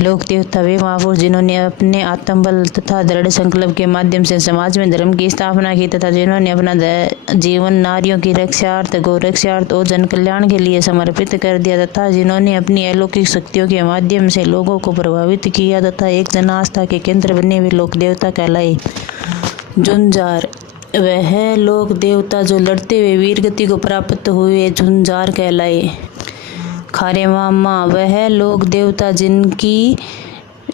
लोक देवता वे महापुरुष जिन्होंने अपने आत्मबल तथा दृढ़ संकल्प के माध्यम से समाज में धर्म की स्थापना की तथा जिन्होंने अपना जीवन नारियों की रक्षार्थ गौ रक्षार्थ और जन कल्याण के लिए समर्पित कर दिया तथा जिन्होंने अपनी अलौकिक शक्तियों के माध्यम से लोगों को प्रभावित किया तथा एक जन आस्था के केंद्र बने हुए लोक देवता कहलाए। झुंझार वह लोक देवता जो लड़ते हुए वीर गति को प्राप्त हुए झुंझार कहलाए। खारे मामा वह लोक देवता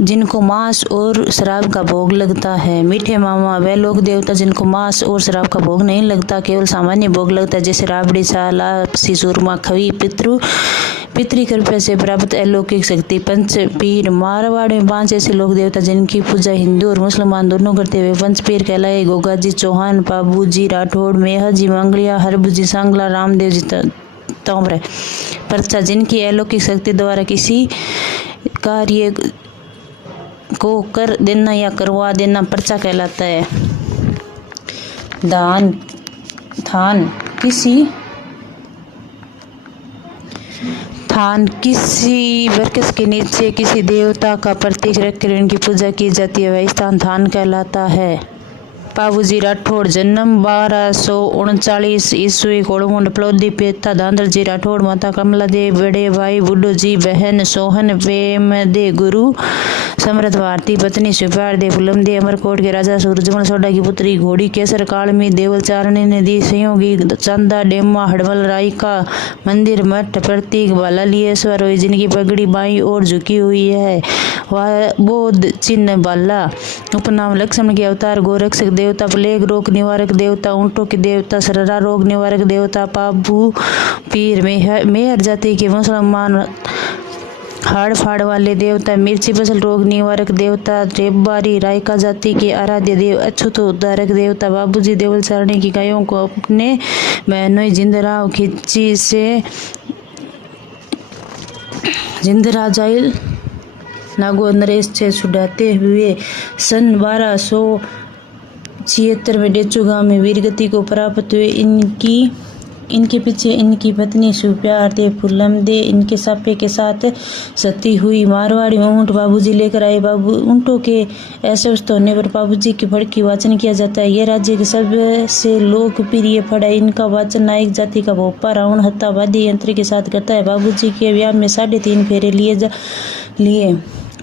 जिनको मांस और शराब का भोग लगता है। मीठे मामा वह लोक देवता जिनको मांस और शराब का भोग नहीं लगता, केवल सामान्य भोग लगता है, जैसे राबड़ी साला सूरमा खवी पितृ कृपा से प्राप्त अलौकिक शक्ति। पंच पीर मारवाड़ में 5 ऐसे लोक देवता जिनकी पूजा हिंदू और मुसलमान दोनों करते हुए पंच पीर कहलाए। गोगाजी चौहान, बाबूजी राठौड़, मेहजी मंगलिया, हरबूजी सांगला, रामदेव जी तोमर। पर्चा जिनकी अलौकिक शक्ति द्वारा किसी कार्य को कर देना या करवा देना पर्चा कहलाता है। थान किसी वृक्ष के नीचे किसी देवता का प्रतीक रखकर उनकी पूजा की जाती है, वह स्थान थान कहलाता है। बाबूजी राठौड़ जन्म 1239 ईस्वी कोड़मुंड प्लोदी पेता धांधल जी राठौड़, माता कमला दे, बड़े भाई बुड्ढो जी, बहन सोहन प्रेम दे, गुरु समृद्ध भारती, पत्नी सुप्यार दे, फुलम दे, अमरकोट के राजा सूरजमल सोडा की पुत्री, घोड़ी केसर कालमी, देवल चारणी ने दी, सहयोगी चंदा डेमा हड़मल राई का मंदिर मठ प्रतीक बालालिएश्वर हुई, जिनकी पगड़ी बाई और झुकी हुई है, वह बोध चिन्ह बाला। उपनाम लक्ष्मण के अवतार, गोरक्षक देवता, प्लेग रोग निवारक देवता, ऊंटों के देवता, सररा रोग निवारक देवता, पाबू पीर, मेहर जाति के मुसलमान हाड़ फाड़ वाले देवता, मिर्ची फसल रोग निवारक देवता, रेबारी रायका जाति के आराध्य देव, अछूत उद्धारक देवता, बाबूजी देवल चारणी की गायों को अपने बहनोई जिंदराव खिच्ची से जिंदराजाइल नागो नरेश से छुड़ाते हुए सन 1276 में डेचू गांव में वीरगति को प्राप्त हुए। इनके पीछे इनकी पत्नी सुप्यार दे, फुल्लम दे, इनके सापे के साथ सती हुई। मारवाड़ी में ऊंट बाबूजी लेकर आए। ऊंटों के अस्वस्थ होने पर बाबूजी की फड़ की वाचन किया जाता है। यह राज्य के सबसे लोकप्रिय फड़ है। इनका वाचन नायक जाति का भोपा रावण हत्ता वाद्य यंत्र के साथ करता है। बाबूजी के ब्याह में 3.5 फेरे लिए।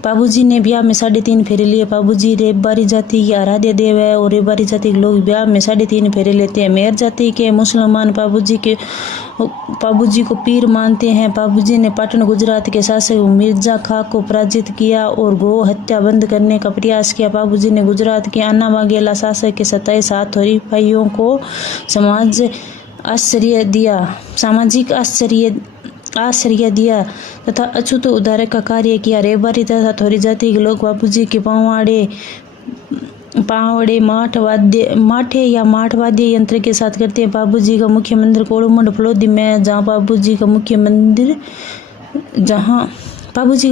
बाबूजी ने ब्याह में 3.5 फेरे लिए। बाबूजी रेबारी जाति की आराध्य देव है और रेबारी जाति के लोग ब्याह में 3.5 फेरे लेते हैं। मेहर जाति के मुसलमान बाबूजी को पीर मानते हैं। बाबूजी ने पाटन गुजरात के शासक मिर्जा खां को पराजित किया और गौ हत्या बंद करने का प्रयास किया। बाबूजी ने गुजरात के अन्ना वाघेला शासक के 27 हाथ हरीफाइयों को सामाजिक आश्चर्य दिया तथा अछूत उद्धारक का कार्य किया। रेबारी तथा थोड़ी जाति के लोग बाबूजी के पावड़े माठे या माठ वाद्य यंत्र के साथ करते हैं। बाबूजी का मुख्य मंदिर कोड़मुंड प्लोदी में जहाँ बाबूजी का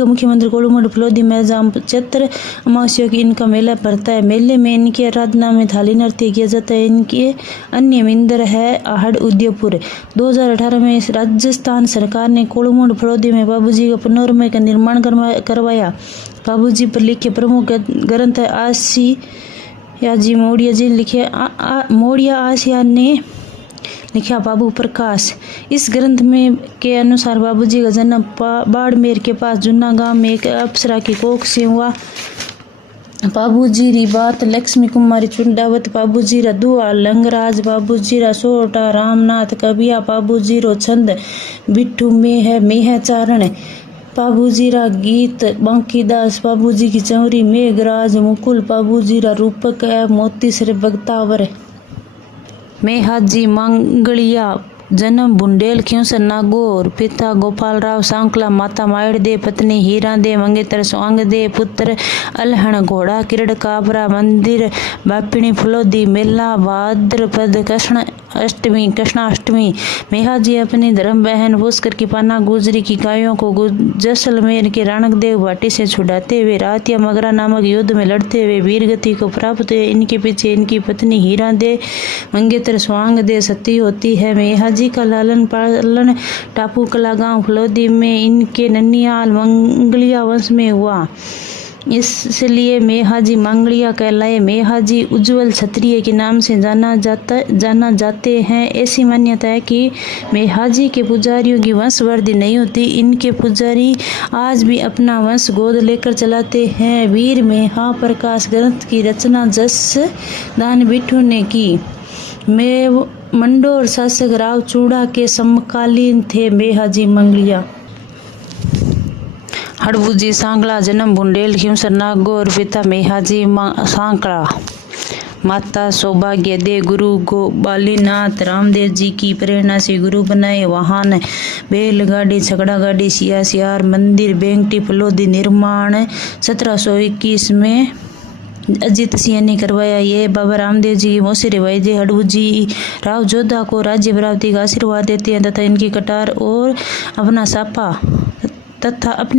मुख्य मंदिर कोड़मुंड प्लोदी में जहाँ चैत्र अमावस्या की इनका मेला पड़ता है। मेले में इनकी आराधना में थाली नृत्य किया जाता है। इनके अन्य मंदिर है आहड़ उदयपुर। 2018 में राजस्थान सरकार ने कोड़मुंड प्लोदी में बाबूजी का पुनर्निर्माण का निर्माण करवाया। बाबूजी पर लिखे प्रमुख ग्रंथ आसियाजी मोड़िया जी लिखे मोड़िया आसिया ने लिखा बाबू प्रकाश। इस ग्रंथ में के अनुसार बाबूजी का जन्म बाड़मेर के पास जुन्ना गांव में एक अप्सरा की कोख से हुआ। बाबूजी री बात लक्ष्मी कुमारी चुंडावत, बाबूजी रा दुआ लंगराज, बाबूजी रा सोटा रामनाथ कबिया, बाबूजी रो छंद बिट्ठू में है मेह चारण, बाबूजी रा गीत बांकीदास, बाबूजी की चौरी मेघराज मुकुल, बाबूजी रा रूपक है मोती सिर बगतावर। मेहाजी मंगलिया जन्म बुंडेल ख्यूसर नागौर, पिता गोपाल राव सांकला, माता मायड़ दे, पत्नी हीरा दे, मंगेतर स्वांग दे, पुत्र अलहण घोड़ा किरड़ काबरा, मंदिर बापिणी फुलोदी, मेला भाद्रपद कृष्ण अष्टमी कृष्णाष्टमी मेहाजी अपनी धर्म बहन पुष्कर की पाना गुजरी की गायों को जैसलमेर के राणकदेव घाटी से छुड़ाते हुए रात या मगरा नामक युद्ध में लड़ते हुए वीरगति को प्राप्त हुए। इनके पीछे इनकी पत्नी हीरा दे मंगेतर स्वांग दे सती होती है। मेहाजी का लालन पालन टापू कला गांव फलोदी में इनके ननियाल मंगलिया वंश में हुआ, इसलिए मेहाजी मांगड़िया कहलाए। मेहाजी उज्जवल क्षत्रिय के नाम से जाना जाते हैं। ऐसी मान्यता है कि मेहाजी के पुजारियों की वंशवृद्धि नहीं होती। इनके पुजारी आज भी अपना वंश गोद लेकर चलाते हैं। वीर महाप्रकाश ग्रंथ की रचना जस दान बिट्ठू ने की। मंडोर शासक राव चूड़ा के समकालीन थे मेहाजी मंगलिया। हड़बूजी सांकड़ा जन्म बुंदेल खिमसर नागौर, पिता मेहाजी सांकड़ा, माता सौभाग्य दे। गुरु गोपालीनाथ रामदेव जी की प्रेरणा से गुरु बनाए। वाहन बैलगाड़ी, छकड़ा गाड़ी, सियार मंदिर, बेंगटी फलोदी निर्माण 1721 में अजित सिंह ने करवाया। ये बाबा रामदेव जी की मौसी वायदे हड़बूजी राव जोधा को राज्य प्राप्ति का आशीर्वाद देते हैं तथा अपनी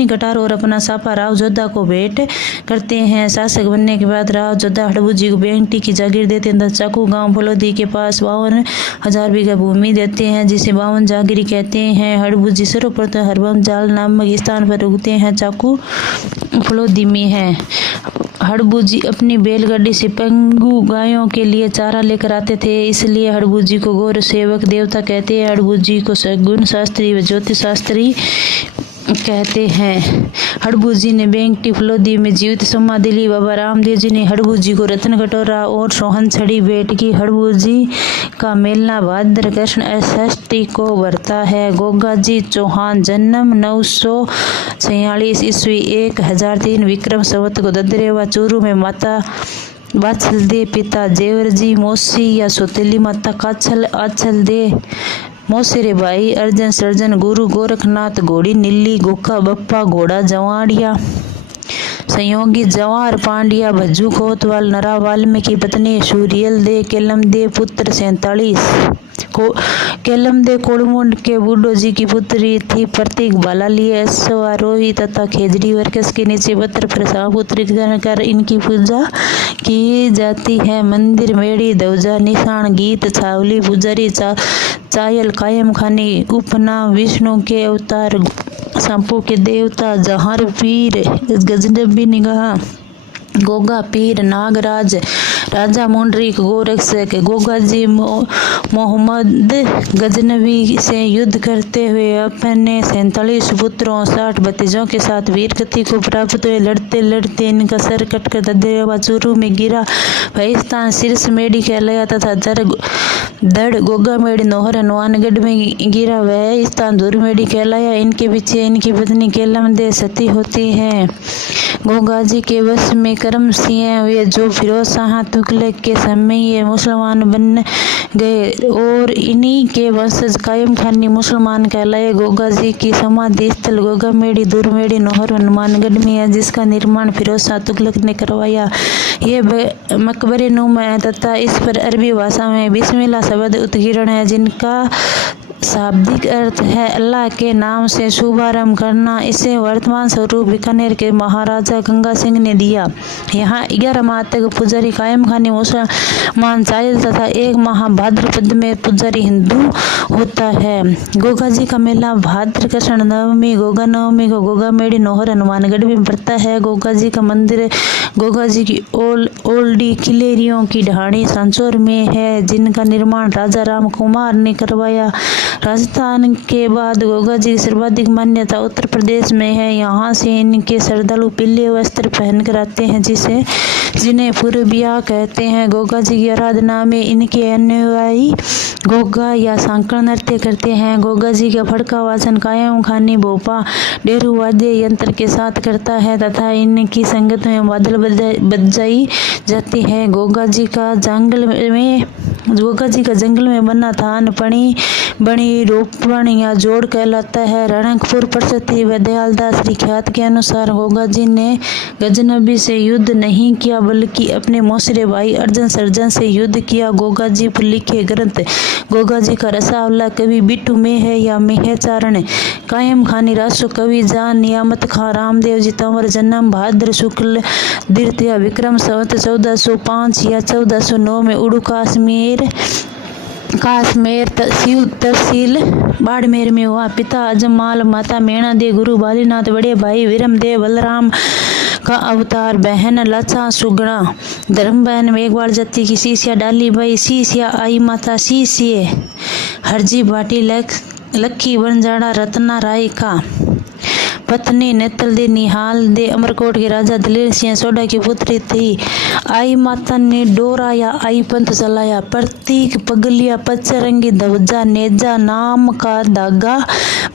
कटार और अपना सापा राव जोधा को भेंट करते हैं। शासक बनने के बाद राव जोधा हड़बूजी को बेंगटी की जागीर देते हैं। चाकू गांव फलोदी के पास 52,000 बीघा भूमि देते हैं जिसे 52 जागीरी कहते हैं। हड़बूजी सर्वप्रथम हरबम जाल नामक स्थान पर उगते हैं। चाकू फलोदी में है। हड़बूजी अपनी बैलगाड़ी से पंगु गायों के लिए चारा लेकर आते थे, इसलिए हड़बूजी को गौर सेवक देवता कहते हैं। हड़बूजी को सगुन शास्त्री व ज्योतिष शास्त्री कहते हैं। हड़बूजी ने बेंगटी फलोदी में जीवित समाधि ली। बाबा रामदेव जी ने हड़बूजी को रत्न कटोरा और सोहन छड़ी भेंट की। हड़बूजी का मेला भाद्र कृष्ण षष्ठी को भरता है। गोगाजी चौहान जन्म 946 ईस्वी 1003 विक्रम संवत को ददरेवा चूरू में। माता वात्सल दे, पिता जेवर जी, मौसी या सौतेली माता काछल आछल दे, मौसेरे भाई अर्जन सर्जन, गुरु गोरखनाथ, घोड़ी नीली, गोखा बप्पा, घोड़ा जवाड़िया, संयोगी जवार पांड्या, भज्जू कोतवाल, नरा वाल्मीकि पत्नी सूर्यल दे, केलम दे पुत्र 47 केलम दे कोड़मुंड के बूढ़ो जी की पुत्री थी। प्रतीक बाला लिए अश्वारोही तथा खेजड़ी वर्कस के नीचे पत्र पर सापुत्री कर इनकी पूजा की जाती है। मंदिर मेड़ी ध्वजा निशान गीत छावली पुजारी चायल कायम खानी उपनाम विष्णु के अवतार सांपों के देवता जहार पीर गजनबी निगाह गोगा पीर नागराज राजा मुंडरीक गोरक्षक। गोगाजी मोहम्मद गजनवी से युद्ध करते हुए अपने 47 पुत्रों 60 भतीजों के साथ वीरगति को प्राप्त हुए। लड़ते लड़ते इनका सर कटकर ददरेवा चूरू में गिरा। वही स्थान शीर्ष मेड़ी कहलाया तथा धड़ गोगा मेड़ी नोहर हनुमानगढ़ में गिरा। वह स्थान धूर मेड़ी कहलाया। इनके पीछे इनकी पत्नी केलम दे सती होती है। गोगाजी के वश में करम सिंह हुए जो फिरोज शाह तुगलक के समय ये मुसलमान बन गए और इन्हीं के वंशज कायम खानी मुसलमान कहलाए। गोगाजी की समाधि स्थल गोगा मेड़ी दूर मेड़ी नोहर हनुमानगढ़ में है जिसका निर्माण फिरोज शाह तुगलक ने करवाया। ये मकबरे नुमा है तथा इस पर अरबी भाषा में बिस्मिल्लाह शब्द उत्कीर्ण है जिनका शाब्दिक अर्थ है अल्लाह के नाम से शुभारंभ करना। इसे वर्तमान स्वरूप बीकानेर के महाराजा गंगा सिंह ने दिया। यहाँ 11 माह तक पुजारी कायम खानी मुसलमान चायल तथा 1 माह भाद्रपद में पुजारी हिंदू होता है। गोगाजी का मेला भाद्र कृष्ण नवमी गोगा नवमी को गोगा मेड़ी नोहर हनुमानगढ़ में पड़ता है। गोगाजी का मंदिर गोगाजी की ओल्डी किलेरियों की ढाणी सांचौर में है जिनका निर्माण राजा राम कुमार ने करवाया। राजस्थान के बाद गोगाजी की सर्वाधिक मान्यता उत्तर प्रदेश में है। यहाँ से इनके श्रद्धालु पीले वस्त्र पहनकर आते हैं जिन्हें पूर्बिया कहते हैं। गोगाजी की आराधना में इनके अनुयायी गोगा या सांकड़ नृत्य करते हैं। गोगाजी का फड़का वाचन कायम खानी भोपा डेरू वाद्य यंत्र के साथ करता है तथा इनकी संगत में बादल बजाई जाती है। गोगाजी का जंगल में बना थान बनी रोपण या जोड़ कहलाता है। रणकपुर प्रसिद्धि व दयालदास की ख्यात के अनुसार गोगाजी ने गजनबी से युद्ध नहीं किया बल्कि अपने मौसरे भाई अर्जन सर्जन से युद्ध किया। गोगा जी पर लिखे ग्रंथ। गोगा जी का रसावला कवि बिट्टू में है या मेह चारण। कायम खानी रासो कवि जान नियामत खां रामदेव जी तंवर जन्म भाद्र शुक्ल द्वितीया विक्रम संवत 1405 या 1409 में उड़ू काश्मीर तहसील बाड़मेर में हुआ। पिता अजमाल, माता मेणा दे, गुरु बालीनाथ, बड़े भाई विरम देव बलराम का अवतार, बहन लाचा सुगणा, धर्म बहन मेघवाड़ जाति की सीसिया डाली भाई सीसिया आई माता सीसिए हरजी भाटी लक्खी बनजाड़ा रत्ना राय का पत्नी नेतल दे निहाल दे अमरकोट के राजा दलेर सिंह सोडा की पुत्री थी। आई माता ने डोरा या आई पंथ चलाया। प्रतीक पगलिया पचरंगी ध्वजा नेजा नाम का धागा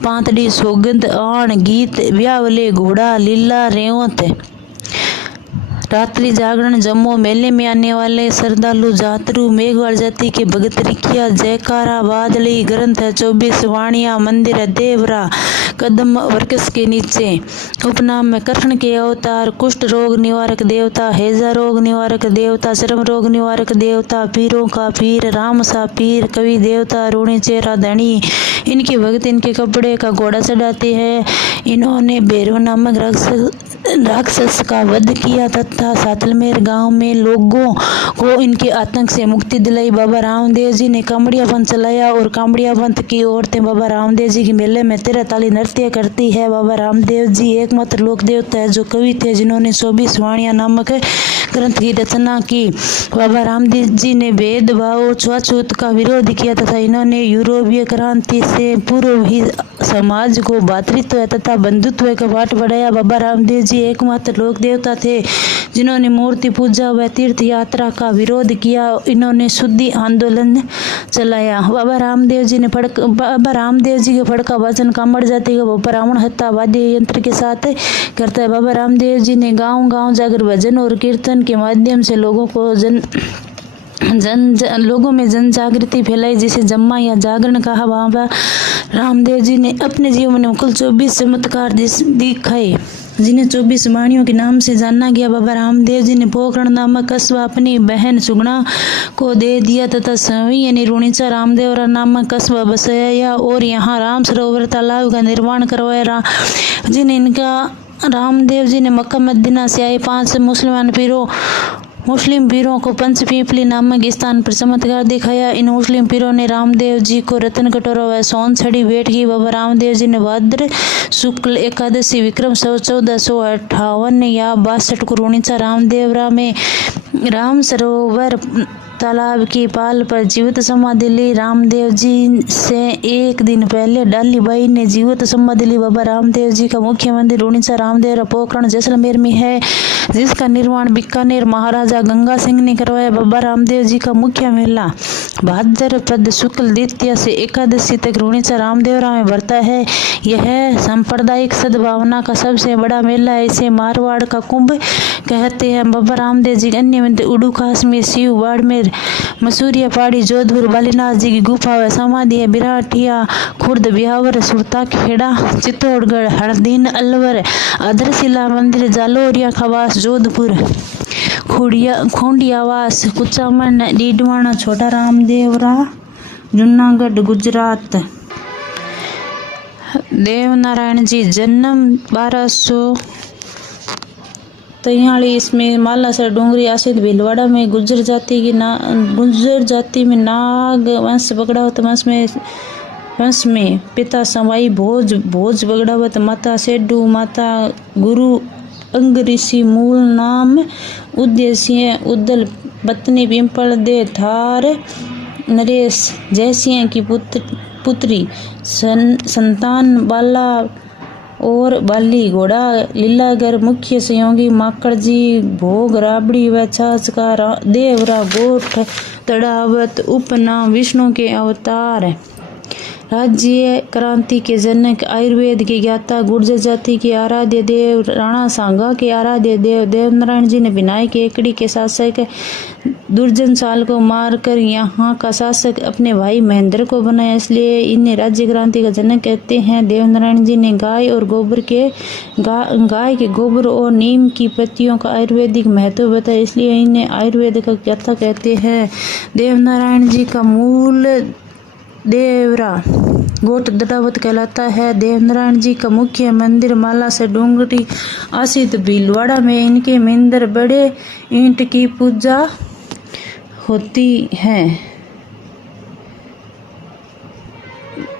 पांतड़ी सौगंध आण गीत ब्यावले घोड़ा लीला रेवत रात्रि जागरण जम्मू मेले में आने वाले श्रद्धालु जातरू मेघवाड़ जाति के भगत रिखिया जयकारा बादली ग्रंथ 24 वाणिया मंदिर देवरा कदम वृक्ष के नीचे। उपनाम में कृष्ण के अवतार, कुष्ठ रोग निवारक देवता, हैजा रोग निवारक देवता, चर्म रोग निवारक देवता, पीरों का पीर, राम सा पीर, कवि देवता, रूणी चेहरा धनी। इनके भक्त इनके कपड़े का घोड़ा चढ़ाते हैं। इन्होंने भैरव नामक राक्षस का वध किया तथा सातलमेर गांव में लोगों को इनके आतंक से मुक्ति दिलाई। बाबा रामदेव जी ने कामड़िया पंथ चलाया और कामड़िया पंथ की औरतें बाबा रामदेव जी के मेले में 13 ताली नृत्य करती है। बाबा रामदेव जी एकमात्र लोक देवता है जो कवि थे जिन्होंने 24 वाणिया नामक ग्रंथ की रचना की। बाबा रामदेव जी ने भेदभाव छुआछूत का विरोध किया तथा इन्होंने यूरोपीय क्रांति से पूर्व ही समाज को भातृत्व तथा बंधुत्व का पाठ पढ़ाया। बाबा रामदेव जी एकमात्र लोक देवता थे जिन्होंने मूर्ति पूजा व तीर्थ यात्रा का विरोध किया। इन्होंने शुद्धि आंदोलन चलाया। बाबा रामदेव जी के फड़का वचन कामड़ जाति का ब्राह्मण हत्या वाद्य यंत्र के साथ करता है। बाबा रामदेव जी ने गांव-गांव जाकर भजन और कीर्तन के माध्यम से लोगों में जन जागृति फैलाई जिसे जम्मा या जागरण कहा। बाबा रामदेव जी ने अपने जीवन में कुल 24 चमत्कार दिखाए जिन्हें 24 वाणियों के नाम से जाना गया। बाबा रामदेव जी ने पोखरण नामक कस्बा अपनी बहन सुगुणा को दे दिया तथा सवी यानी रूणीचा रामदेवरा नामक कस्बा बसाया और यहाँ राम सरोवर तालाब का निर्माण करवाया। इनका रामदेव जी ने मक्का मदीना से आए 5 मुस्लिम पीरों को पंचपीपली नामक स्थान पर चमत्कार दिखाया। इन मुस्लिम पीरों ने रामदेव जी को रतन कटोरा व सोन छड़ी भेंट की। बाबा रामदेव जी ने भाद्र शुक्ल एकादशी विक्रम 1458 या 62 को रूणीचा रामदेवरा में राम सरोवर तालाब की पाल पर जीवित समाधि ली। रामदेव जी से एक दिन पहले डाली बाई ने जीवित समाधि ली। बाबा रामदेव जी का मुख्य मंदिर रूणीचा रामदेवरा पोखरण जैसलमेर में है जिसका निर्माण बीकानेर महाराजा गंगा सिंह ने करवाया। बाबा रामदेव जी का मुख्य मेला भाद्रपद शुक्ल द्वितीया से एकादशी तक रूणीचा रामदेवरा में बढ़ता है। यह सांप्रदायिक सद्भावना का सबसे बड़ा मेला है। इसे मारवाड़ का कुंभ कहते हैं। बाबा रामदेव जी अन्य मंदिर उड़ू काश्मीर शिव बाड़मेर मसूरिया पहाड़ी जोधपुर बालीनाथ जी की गुफा व समाधि है। बिराठिया खुर्द बिहावर सुरता खेड़ा चित्तौड़गढ़ हरदीन अलवर अधरशिला मंदिर जालोरिया खवास जोधपुर खोंडियावास कुचामन डीडवाना छोटा रामदेवरा जूनागढ़ गुजरात। देवनारायण जी जन्म 1243 में मालासर डोंगरी आसित भीलवाड़ा में गुर्जर जाति में नाग वंश बगड़ावत वंश में पिता सवाई भोज बगड़ावत, माता सेडू, माता गुरु अंग ऋषि, मूल नाम उद्देश्य उद्दल, पत्नी पिंपल दे थार नरेश जयसिंह की पुत्री, संतान बाला और बाली घोड़ा लीलागर, मुख्य सहयोगी माकड़ जी, भोग राबड़ी व छाछ का देवरा गोठ तड़ावत, उपनाम विष्णु के अवतार। राज्य क्रांति के जनक, आयुर्वेद के ज्ञाता, गुर्जर जाति के आराध्य देव, राणा सांगा के आराध्य देव देवनारायण जी ने बिनाई के एकड़ी के शासक दुर्जन साल को मारकर यहाँ का शासक अपने भाई महेंद्र को बनाया, इसलिए इन्हें राज्य क्रांति का जनक कहते हैं। देवनारायण जी ने गाय के गोबर और नीम की पत्तियों का आयुर्वेदिक महत्व बताया, इसलिए इन्हें आयुर्वेद का ज्ञाता कहते हैं। देवनारायण जी का मूल देवरा गोट दड़ावत कहलाता है। देवनारायण जी का मुख्य मंदिर मालासर डूंगरी आसित भीलवाड़ा में इनके मंदिर बड़े ईंट की पूजा होती है।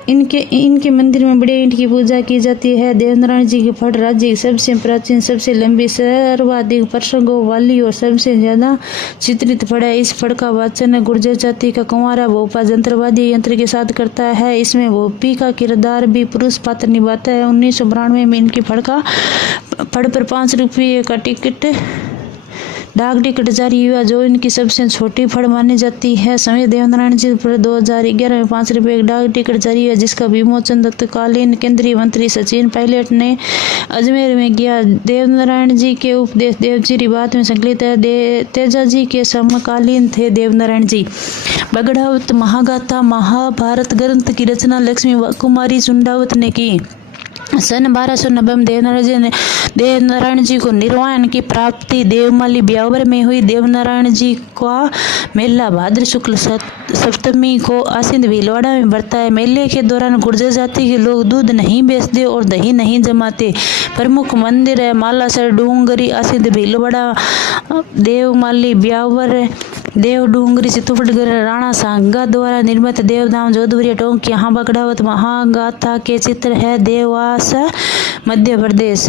इनके मंदिर में बड़े ईंट की पूजा की जाती है। देवनारायण जी की फट राज्य की सबसे प्राचीन, सबसे लंबी, सर्वाधिक प्रसंगों वाली और सबसे ज्यादा चित्रित फड़ है। इस फड़ का वाचन गुर्जर जाति का कुंवारा भोपा जंत्रवादी यंत्र के साथ करता है। इसमें भोपी का किरदार भी पुरुष पात्र निभाता है। 1992 में इनकी फड़ पर 5 रुपये का डाक टिकट जारी हुआ, जो इनकी सबसे छोटी फड़ मानी जाती है। समय देवनारायण जी पर 2011 में 5 रुपये का डाक टिकट जारी हुआ, जिसका विमोचन तत्कालीन केंद्रीय मंत्री सचिन पायलट ने अजमेर में किया। देवनारायण जी के उपदेश देवचरी बात में संकलित है। तेजा जी के समकालीन थे देवनारायण जी। बगड़ावत महागाथा महाभारत ग्रंथ की रचना लक्ष्मी कुमारी चुंडावत ने की। सन 1290 में देवनारायण जी को निर्वाण की प्राप्ति देवमाली ब्यावर में हुई। देवनारायण जी का मेला भाद्र शुक्ल सप्तमी को आसिंद भीलवाड़ा में बढ़ता है। मेले के दौरान गुर्जर जाति के लोग दूध नहीं बेचते और दही नहीं जमाते। प्रमुख मंदिर है मालासर डूंगरी आसिंद भीलवाड़ा, देवमाली ब्यावर, देव डूंगरी चित्तौड़गढ़, राणा सांगा द्वारा निर्मित देवधाम जोधपुरी टोंक, यहाँ बगड़ावत महागाथा के चित्र है। देवास मध्य प्रदेश,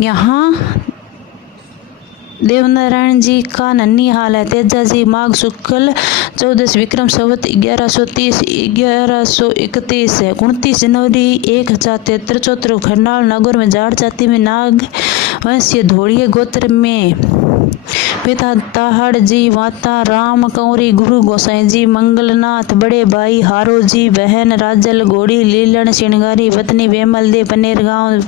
यहाँ देवनारायण जी का नन्हीहाल है। तेजा जी माघ शुक्ल 14 विक्रम संवत 1131 है। 29 जनवरी 1073 चौत्र खरनाल नागौर में जाट जाति में नाग वंशीय धोड़िए गोत्र में पिता ताहड़ जी, माता राम कंवरी, गुरु गोसाई जी, मंगलनाथ, बड़े भाई हारो जी, बहन राजल घोड़ी, लीलन श्रृंगारी, पत्नी बेमल दे, पनेर गांव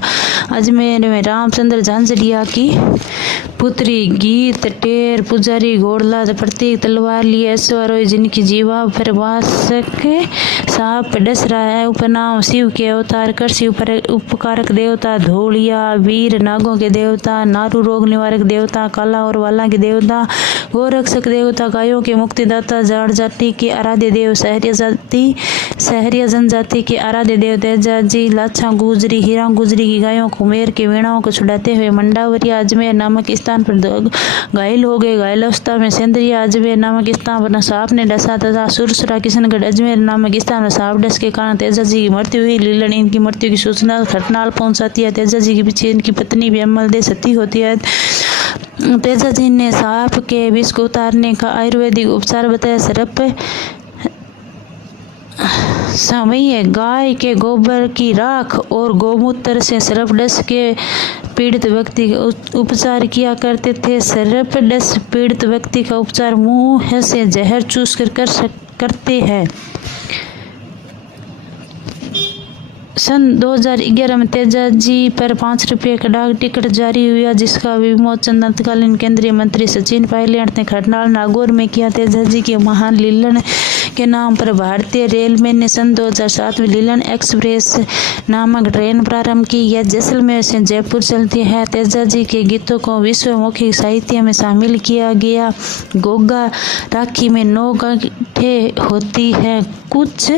अजमेर में रामचंद्र झांझड़िया की पुत्री, गीत टेर पुजारी, घोड़ला प्रतीक तलवार लिए ऐश्वर्य, जिनकी जीवा पर वासक सांप डस रहा है। उपनाम शिव के अवतार, कृषि उपकारक देवता, धोलिया, वीर नागों के देवता, नारू रोग निवारक देवता, काला और वाला के देवता, गोरक्षक देवता, गायों के मुक्तिदाता, जाट जाति के आराध्य देव, सहरिया जनजाति के आराध्य देव तेजा जी, लाछा गुजरी, हीरा गुजरी की गायों को मेर के वीणाओं को छुड़ाते हुए मंडावरिया अजमेर नामक स्थान पर घायल हो गए। घायल अवस्था में सेंद्रिया अजमेर नामक स्थान पर सांप ने डसा तथा सुरसुरा किशनगढ़ अजमेर नामक स्थान पर सांप डस के कारण तेजा जी की मृत्यु हुई। लीलन इनकी मृत्यु की सूचना खरनाल पहुंचाती है। तेजा जी के पीछे इनकी पत्नी बेमल दे सती होती है। तेजा जी ने सांप के विष को उतारने का आयुर्वेदिक उपचार बताया। समय गाय के गोबर की राख और गोमूत्र से सर्पडस के पीड़ित व्यक्ति का उपचार किया करते थे। सर्पडस पीड़ित व्यक्ति का उपचार मुंह से जहर चूस कर करते हैं। सन 2011 में तेजा जी पर 5 रुपये का डाक टिकट जारी हुआ, जिसका विमोचन तत्कालीन केंद्रीय मंत्री सचिन पायलट ने खरनाल नागौर में किया। तेजा जी के महान लीलन के नाम पर भारतीय रेलवे ने सन 2007 में लीलन एक्सप्रेस नामक ट्रेन प्रारंभ की। यह जैसलमेर से जयपुर चलती है। तेजा जी के गीतों को विश्व मौखिक साहित्य में शामिल किया गया। गोगा राखी में 9 गठे होती है। कुछ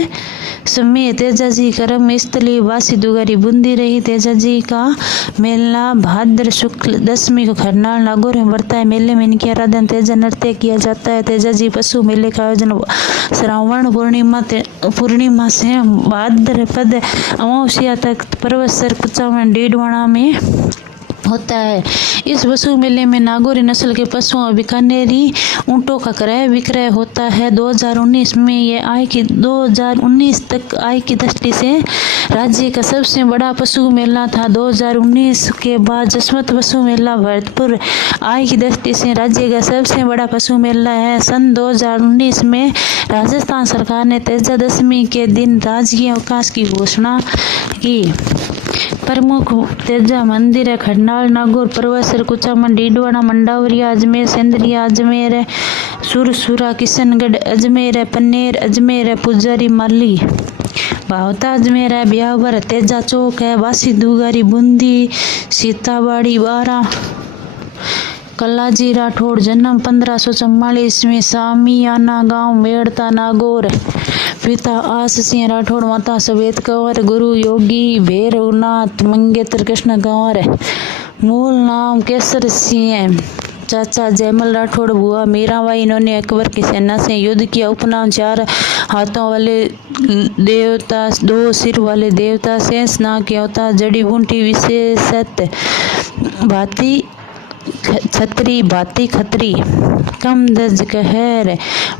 समय तेजा जी कर्म स्थली वासी दुगारी बूंदी रही। तेजा जी का मेला भाद्र शुक्ल दशमी को खरनाल नागौर में बढ़ता है। मेले में इनकी आराधना तेजा नृत्य किया जाता है। तेजा जी पशु मेले का आयोजन श्रावण पूर्णिमा से भाद्रपद अमावस्या तक पर्वत सर कुचावन डीडवाड़ा में होता है। इस पशु मेले में नागौरी नस्ल के पशुओं और बीकानेरी ऊंटों का क्रय विक्रय होता है। 2019 में ये 2019 तक आय की दृष्टि से राज्य का सबसे बड़ा पशु मेला था। 2019 के बाद जसवंत पशु मेला भरतपुर आय की दृष्टि से राज्य का सबसे बड़ा पशु मेला है। सन 2019 में राजस्थान सरकार ने तेजा दशमी के दिन राजकीय अवकाश की घोषणा की। प्रमुख तेजा मंदिर है खरनाल, नागौर, परवसर, कुचामन, डीडवाना, मंडावरिया, अजमेर, सेंदरिया अजमेर है, सुरसुरा, किशनगढ़ अजमेर है, पन्नेर अजमेर है, पुजारी माली भावता अजमेर है, ब्यावर तेजा चौक है, वासी दुगारी बूंदी, सीताबाड़ी बारा। कल्लाजी राठौड़ जन्म 1544 में सामियाना गांव मेड़ता नागौर। पिता आस सिंह राठौड़, माता सफेद कंवर, गुरु योगी भैरवनाथ मंगेतर कृष्ण कंवर। मूल नाम केसर सिंह है। चाचा जयमल राठौड़, बुआ मीराबाई। इन्होंने अकबर की सेना से युद्ध किया। उपनाम 4 हाथों वाले देवता, 2 सिर वाले देवता, शेष नाग के अवतार, जड़ी बूटी विशेषत भांति छतरी भांति खतरी, कम दर्ज कहर,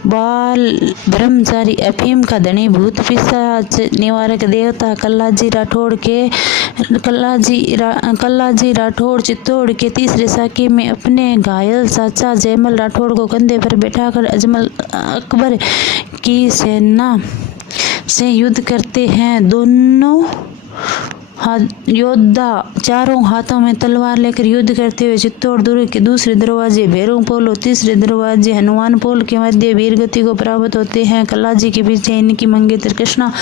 बाल ब्रह्मचारी, अफीम का धनी, भूत पिशाच निवारक देवता। कल्लाजी राठौड़ चित्तौड़ के तीसरे साके में अपने घायल चाचा जयमल राठौड़ को कंधे पर बैठाकर अकबर की सेना से युद्ध करते हैं। दोनों योद्धा चारों हाथों में तलवार लेकर युद्ध करते हुए चित्तौड़ दुर्ग के दूसरे दरवाजे भैरव पोल और तीसरे दरवाजे हनुमान पोल के मध्य वीरगति को प्राप्त होते हैं। कल्लाजी के पीछे इनकी मंगेतर कृष्णा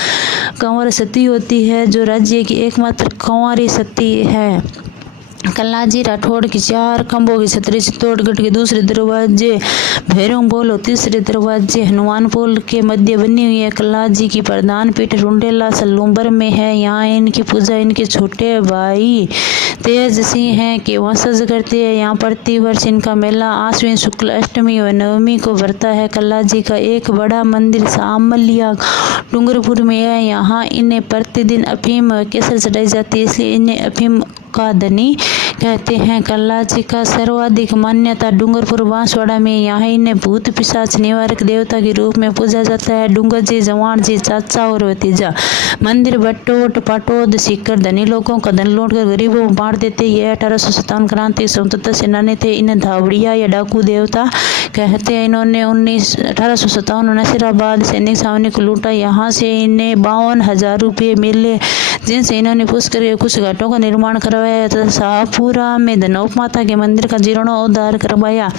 कंवर सती होती है, जो राज्य की एकमात्र कंवारी सती है। कल्लाजी राठौड़ की 4 खंभों की छतरी चित्तौड़गढ़ के दूसरे दरवाजे भैरव पोल और तीसरे दरवाजे हनुमान पोल के मध्य बनी हुई है। कल्लाजी की प्रधान पीठ रुंडेला सलूम्बर में है। यहाँ इनकी पूजा इनके छोटे भाई तेज सिंह हैं के वंशज करते हैं। यहाँ प्रतिवर्ष इनका मेला आश्विन शुक्ल अष्टमी व नवमी को भरता है। कल्लाजी का एक बड़ा मंदिर सामलिया डूंगरपुर में है। यहाँ इन्हें प्रतिदिन अफीम व केसर चढ़ाई जाती है, इसलिए इन्हें अफीम का धनी कहते हैं। कल्लाजी का सर्वाधिक मान्यता डूंगरपुर बांसवाड़ा में। यहाँ इन्हें भूत पिशाच निवारक देवता के रूप में पूजा जाता है। डूंगर जी, जवान जी, चाचा और भतीजा। मंदिर बटोट पाटोद सीकर धनी लोगों का धन लूट कर गरीबों को बांट देते। ये 1857 क्रांति स्वतंत्रता सेनानी थे। इन्हें धावड़िया या डाकू देवता कहते हैं। इन्होंने 1857 में नसीराबाद सैनिक छावनी को लूटा। यहाँ से इन्हें 52,000 रुपये मिले, जिनसे इन्होंने पुष्कर के कुछ घाटों का निर्माण करवाया तथा शाहपुरा में धनौप माता के मंदिर का जीर्णोद्धार करवाया।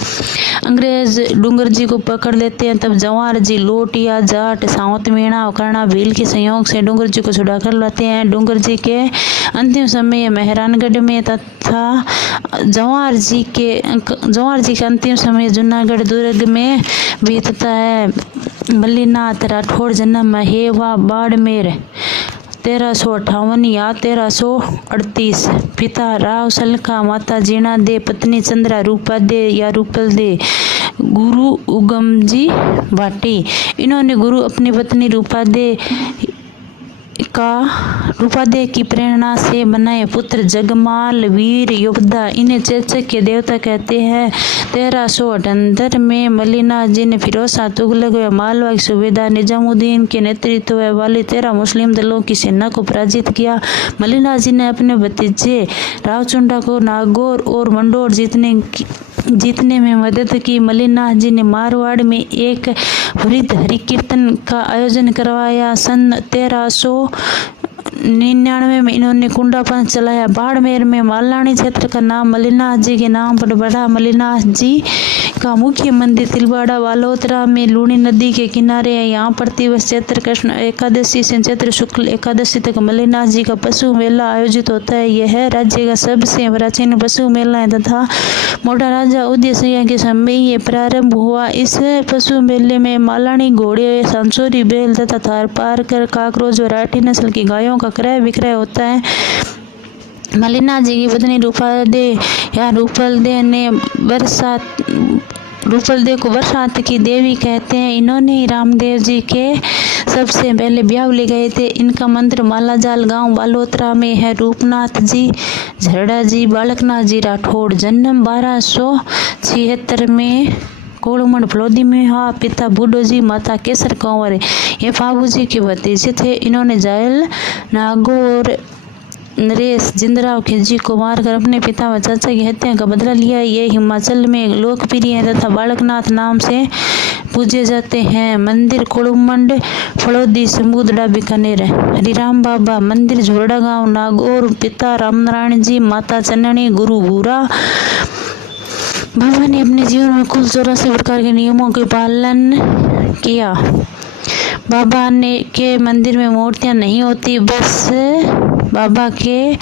अंग्रेज डूंगर जी को पकड़ लेते हैं, तब जवाहर जी लोटिया जाट सावत मीणा और कर्णा भील के संयोग से डूंगर जी को छुड़ा कर लाते हैं। डूंगर जी के अंतिम समय मेहरानगढ़ में तथा जवाहर जी का अंतिम समय जूनागढ़ दुर्ग में बीतता है। मल्लीनाथ राठौड़ जन्म महेवा बाड़मेर 1358 या 1338। पिता राव सलखा, माता जीणा दे, पत्नी चंद्रा रूपादे या रूपल दे, गुरु उगमजी भाटी। इन्होंने गुरु अपनी पत्नी रूपादे की प्रेरणा से बनाए पुत्र जगमाल वीर योद्धा। इन्हें चेचक के देवता कहते हैं। 1378 में मल्लीनाथ जी ने फिरोज शाह तुगलक व मालवा के सूबेदार निजामुद्दीन के नेतृत्व वाली 13 मुस्लिम दलों की सेना को पराजित किया। मल्लीनाथ जी ने अपने भतीजे रावचुंडा को नागौर और मंडोर जीतने में मदद की। मल्लीनाथ जी ने मारवाड़ में एक वृद्ध हरिकीर्तन का आयोजन करवाया। सन 1399 में इन्होंने कुंडा पंथ चलाया। बाड़मेर में मालानी क्षेत्र का नाम मल्लीनाथ जी के नाम पर बढ़ा। मल्लीनाथ जी का मुख्य मंदिर तिलवाड़ा वालोतरा में लूणी नदी के किनारे है। यहाँ प्रतिवर्ष चैत्र कृष्ण एकादशी से चैत्र शुक्ल एकादशी तक मल्लीनाथ जी का पशु मेला आयोजित होता है। यह राज्य का सबसे प्राचीन पशु मेला है तथा मोटा राजा उदय सिंह के समय ये प्रारंभ हुआ। इस पशु मेले में मालानी घोड़े, सांसोरी बैल तथा थारपारकर, काकरोच और राठी नस्ल की गायों का क्रय विक्रय होता है। मल्लीनाथ जी की पत्नी रूपादे या रूपल दे ने रूपल को बरसात की देवी कहते हैं। इन्होंने ही रामदेव जी के सबसे पहले ब्याह ले गए थे। इनका मंदिर मालाजाल गांव बालोतरा में है। रूपनाथ जी, झरड़ा जी, बालकनाथ जी राठौड़। जन्म 1276 में कोड़मण फलोदी में हुआ। पिता बूढ़ो जी, माता केसर कंवर। ये बाबू जी के भतीजे थे। इन्होंने जायल नागौर नरेश जिंदराव खिलजी को मारकर अपने पिता व चाचा की हत्या का बदला लिया। ये हिमाचल में लोकप्रिय है तथा बालकनाथ नाम से पूजे जाते हैं। मंदिर कोड़ुमंड फलोदी समुद्रा बीकानेर। हरिराम बाबा मंदिर झोरड़ा गांव नागौर। पिता रामनारायण जी, माता चन्ननी, गुरु भूरा। बाबा ने अपने जीवन में कुल 84 प्रकार के नियमों के पालन किया। बाबा ने के मंदिर में मूर्तियां नहीं होती, बस बाबा के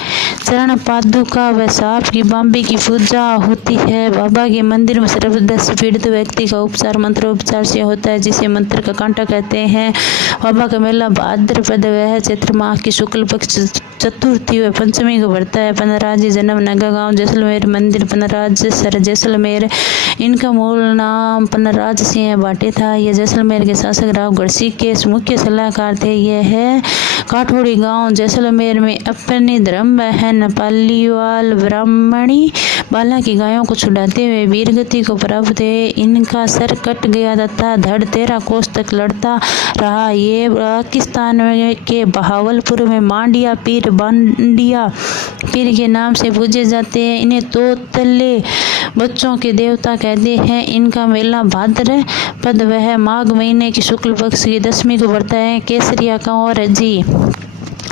चरण पादुका व सांप की बाम्बी की पूजा होती है। बाबा के मंदिर में सर्वदा से पीड़ित व्यक्ति का उपचार मंत्रोपचार से होता है, जिसे मंत्र का कांटा कहते हैं। बाबा का मेला भाद्रपद व चैत्र माह की शुक्ल पक्ष चतुर्थी व पंचमी को बढ़ता है। पनराज जन्म नगा गांव जैसलमेर। मंदिर पनराज सर जैसलमेर। इनका मूल नाम पनराज सिंह भाटे था। यह जैसलमेर के शासक राव गढ़सी के मुख्य सलाहकार थे। यह है काठोड़ी गांव जैसलमेर में अपनी धर्म बहन पालीवाल ब्राह्मणी बाला की गायों को छुड़ाते हुए वीरगति को प्राप्त हुए। इनका सर कट गया तथा धड़ 13 कोस तक लड़ता रहा। ये पाकिस्तान के बहावलपुर में मांडिया पीर बांडिया पीर के नाम से पूजे जाते हैं। इन्हें तोतले बच्चों के देवता कहते हैं। इनका मेला भाद्रपद वह माघ महीने की शुक्ल पक्ष की 10वीं को बढ़ता है। केसरिया कंवर जी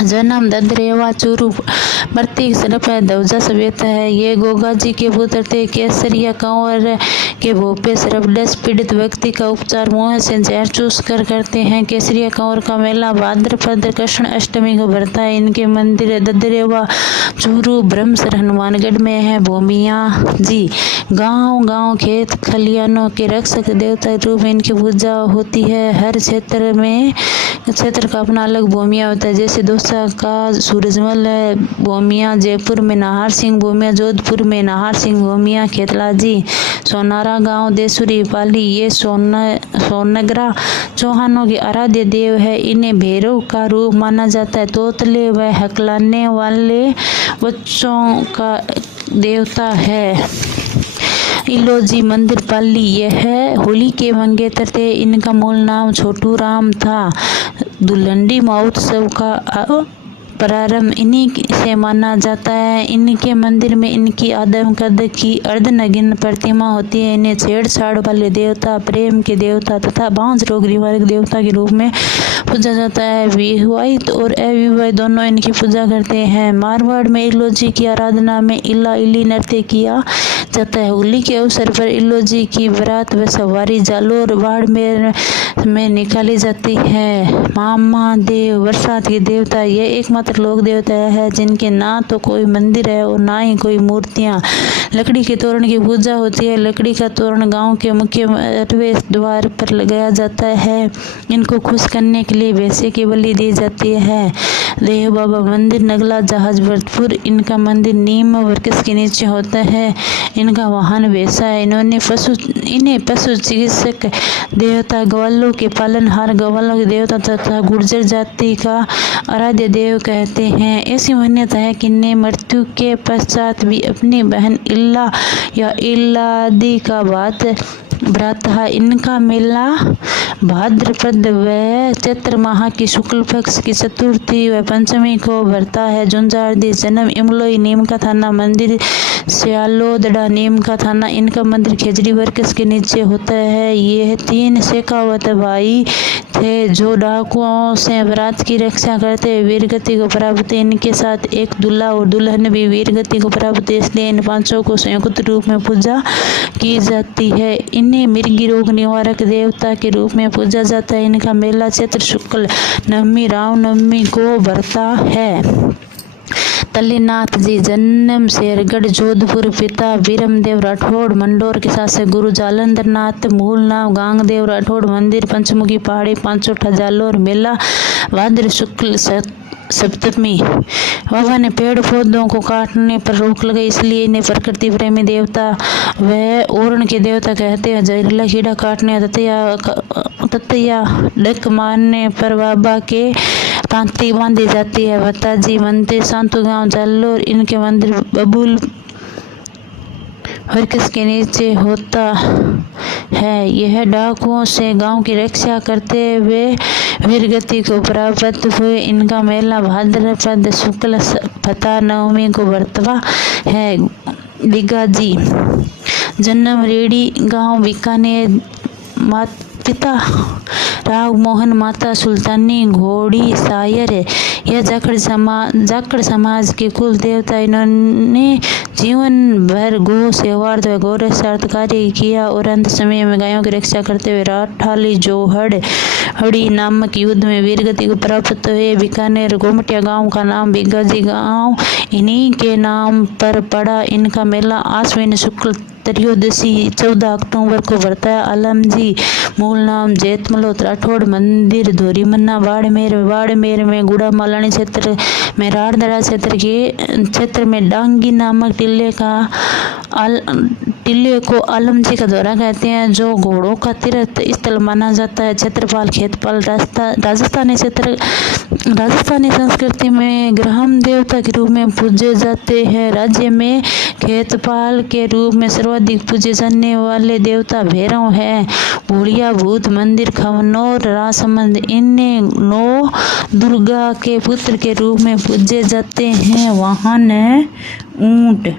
जन्म ददरेवा चूरू प्रतीक सरप है दौजा सभ्यता है। ये गोगा जी के पुत्र थे। केसरिया कंवर के भोपे सरपडस पीड़ित व्यक्ति का उपचार मुंह से जहर चूस कर करते हैं। केसरिया कंवर का मेला भाद्रपद कृष्ण अष्टमी को बढ़ता है। इनके मंदिर ददरेवा चूरू ब्रह्मसर हनुमानगढ़ में है। भूमिया जी गांव गांव खेत खलियानों के रक्षक देवता रूप में इनकी पूजा होती है। हर क्षेत्र का अपना अलग भूमिया होता है। जैसे दौसा का सूरजमल है भूमिया, जयपुर में नाहर सिंह भूमिया, जोधपुर में नाहर सिंह भूमिया। खेतलाजी सोनारा गांव देसुरी पाली। ये सोनगरा चौहानों के आराध्य देव है। इन्हें भैरव का रूप माना जाता है। तोतले व हकलाने वाले बच्चों का देवता है। इलोजी मंदिर पाली। यह होली के मंगेतर थे। इनका मूल नाम छोटू राम था। दुलंडी महोत्सव का प्रारंभ इन्हीं से माना जाता है। इनके मंदिर में इनकी आदम कद की अर्धनग्न प्रतिमा होती है। इन्हें छेड़छाड़ वाले देवता, प्रेम के देवता तथा बांझ रोग निवारक देवता के रूप में पूजा जाता है। विवाहित और अविवाहित दोनों इनकी पूजा करते हैं। मारवाड़ में इलोजी की आराधना में इला इली नृत्य किया जाता है। होली के अवसर पर इलोजी की बारात व सवारी जालोर बाड़मेर में निकाली जाती है। मामा देव बरसात के देवता। ये एकमात्र लोक देवता है जिनके ना तो कोई मंदिर है और ना ही कोई मूर्तियां। लकड़ी के तोरण की पूजा होती है। लकड़ी का तोरण गांव के मुख्य प्रवेश द्वार पर लगाया जाता है। इनको खुश करने के लिए भैंसे की बलि दी जाती है। देव बाबा मंदिर नगला जहाज भरतपुर। इनका मंदिर नीम वृक्ष के नीचे होता है। इनका वाहन भैंसा है। इन्हें पशु चिकित्सक देवता, ग्वालों के पालनहार, ग्वालों के देवता तथा गुर्जर जाति का आराध्य देव कहते हैं। ऐसी मान्यता है कि इन्हें मृत्यु के पश्चात भी अपनी बहन इल्ला या इल्लादी का व्रत है। इनका मेला भाद्रपद व चैत्र माह की शुक्ल पक्ष की चतुर्थी व पंचमी को भरता है। जुंजारदी जन्म इमलोई नीम का थाना। मंदिर स्यालोदड़ा नीम का थाना। इनका मंदिर खेजड़ी वृक्ष के नीचे होता है। यह 3 शेखावत भाई थे जो डाकुओं से अपराध की रक्षा करते हुए वीरगति को प्राप्त। इनके साथ एक दूल्हा और दुल्हन भी वीरगति को प्राप्त, इसलिए इन 5 को संयुक्त रूप में पूजा की जाती है। इन्हें मिर्गी रोग निवारक देवता के रूप में पूजा जाता है। इनका मेला चैत्र शुक्ल नवमी रामनवमी को भरता है। तल्लीनाथ जी जन्म शेरगढ़ जोधपुर। पिता वीरमदेव राठौड़ मंडोर के शासक। गुरु जालंधर नाथ। मूल नाम गांगदेव राठौड़। मंदिर पंचमुखी पहाड़ी 5 जालोर। मेला भाद्र शुक्ल सप्तमी। बाबा ने पेड़ पौधों को काटने पर रोक लगाई, इसलिए इन्हें प्रकृति प्रेमी देवता व ओरण के देवता कहते हैं। जहरीला कीड़ा काटने ततैया डक मारने पर बाबा के तांती बांधी जाती है। भत्ताजी मंदिर सांतु गांव जालोर, इनके मंदिर बबूल वृक्ष के नीचे होता है। यह डाकुओं से गांव की रक्षा करते हुए वीरगति को प्राप्त हुए। इनका मेला भाद्रपद शुक्ल फता नवमी को बरतवा है। बिगाजी जन्म रेडी गांव बीकानेर। पिता राव मोहन, माता सुल्तानी घोड़ी सायर है। यह जाखड़ समाज के कुल देवता। इन्होंने जीवन भर गो सेवार्थ व गौरक्षार्थ कार्य किया और अंत समय में गायों की रक्षा करते हुए राठाली जोहड़ी नामक युद्ध में वीरगति को प्राप्त हुए। बीकानेर गोमटिया गांव का नाम बिगाजी गांव इन्हीं के नाम पर पड़ा। इनका मेला आश्विन शुक्ल त्रयोदशी 14 अक्टूबर को बढ़ता है। आलमजी मूल नाम जेतमलोत राठौड़, मंदिर धोरीमन्ना बाड़मेर में गुड़ा मालानी क्षेत्र में राड़दरा क्षेत्र में डांगी नामक टिल्ले को आलमजी का दौरा कहते हैं, जो घोड़ों का तीर्थ स्थल माना जाता है। क्षेत्रपाल खेतपाल राजस्थानी संस्कृति में ग्राम देवता के रूप में पूजे जाते हैं। राज्य में खेतपाल के रूप में सर्वाधिक पूजे जाने वाले देवता भैरव है। भूलिया भूत मंदिर खमनौर राजसमंद, इन्हें नौ दुर्गा के पुत्र के रूप में पूजे जाते हैं। वाहन है ऊंट।